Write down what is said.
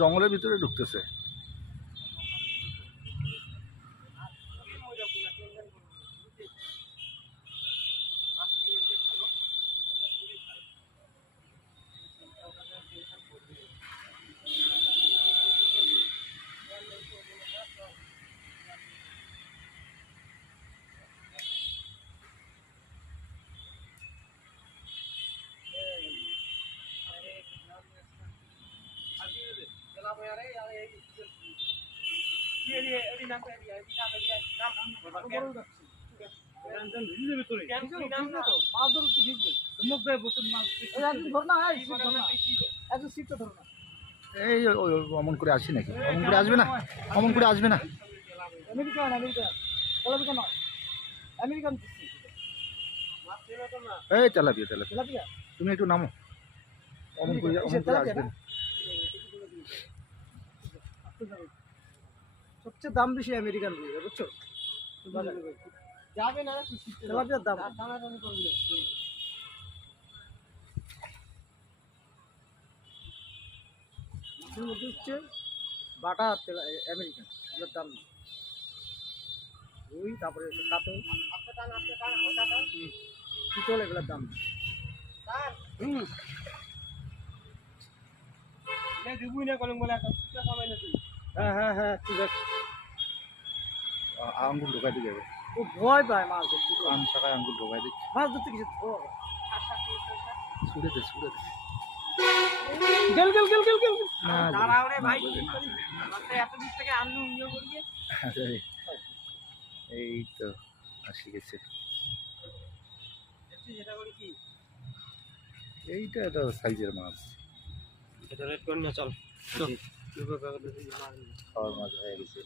জঙ্গলের ভিতরে ঢুকতেছে। এই অমন করে আসি নাকি? অমন করে আসবে না, অমন করে আসবে না। এই তেলাপিয়া তেলাপিয়া, তুমি একটু নামো। অমন করে আসবে না। সবচেয়ে দাম বেশি আমেরিকান রুই, বুঝছো? যাবে না তেলাপিয়ার দাম হচ্ছে বাটা আমেরিকান, এগুলোর দাম রুই, তারপরে কাতল চিতল, এগুলোর দাম হ্যাঁ হ্যাঁ হ্যাঁ, ঠিক আছে। আঙ্গুল ঢোকাই দিয়ে যাবে। ও ভয় পায় মাছ ধরতে, কান শাখায় আঙ্গুল ঢোকাই দিচ্ছে। মাছ ধরতে কিছু ছুড়ে দে ছুড়ে দে। গেল গেল গেল গেল গেল না, দাঁড়াও রে ভাই, এত দূর থেকে আনলু ইয়ে করিয়ে। আরে, এই তো আসি গেছে। যেটা করি কি, এইটা একটা সাইজের মাছ। এটা রেড কর না, চল খাওয়ার মাছ হয়ে গেছে।